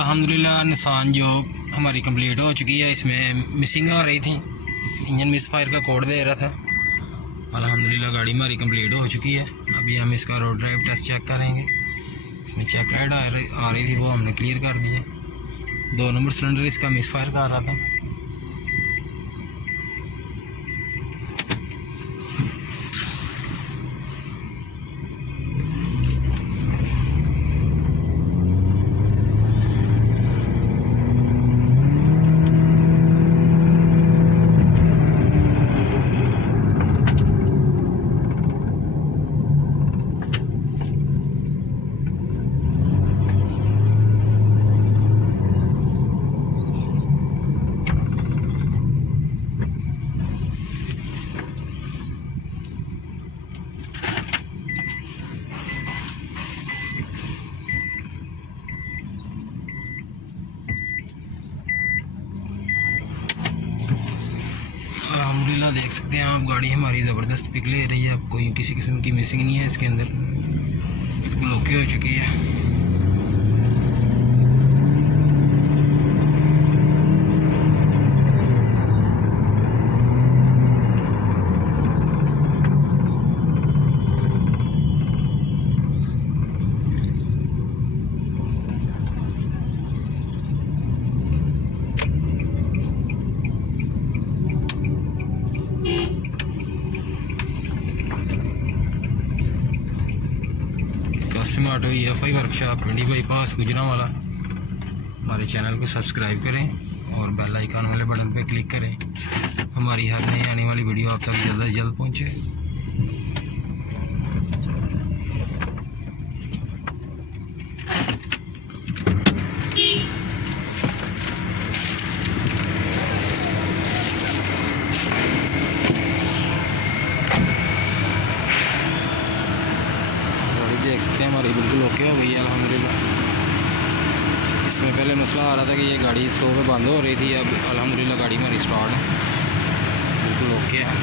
अल्हम्दुलिल्लाह निसान जो हमारी कंप्लीट हो चुकी है। इसमें मिसिंग आ रही थी, इंजन मिसफायर का कोड दे रहा था। अल्हम्दुलिल्लाह गाड़ी हमारी कंप्लीट हो चुकी है। अभी हम इसका रोड ड्राइव टेस्ट चेक करेंगे। इसमें चेक लाइट आ रही थी, वो हमने क्लियर कर दी है। 2 नंबर सिलेंडर इसका मिसफायर कर रहा था। अल्हम्दुलिल्लाह देख सकते हैं आप, गाड़ी हमारी ज़बरदस्त पिक ले रही है। अब कोई किसी किस्म की मिसिंग नहीं है इसके अंदर, बिल्कुल ओके हो चुकी है। कस्टम ऑटो EFI वर्कशॉप मंडी बाईपास गुजरांवाला। हमारे चैनल को सब्सक्राइब करें और बेल आइकन वाले बटन पर क्लिक करें। हमारी हर नई आने वाली वीडियो आप तक जल्द से जल्द पहुँचे। देख सकते हैं हमारी बिल्कुल ओके हो गई है अल्हम्दुलिल्लाह। इसमें पहले मसला आ रहा था कि ये गाड़ी स्लो पे बंद हो रही थी, अब अल्हम्दुलिल्लाह गाड़ी हमारी स्टार्ट है, बिल्कुल ओके है।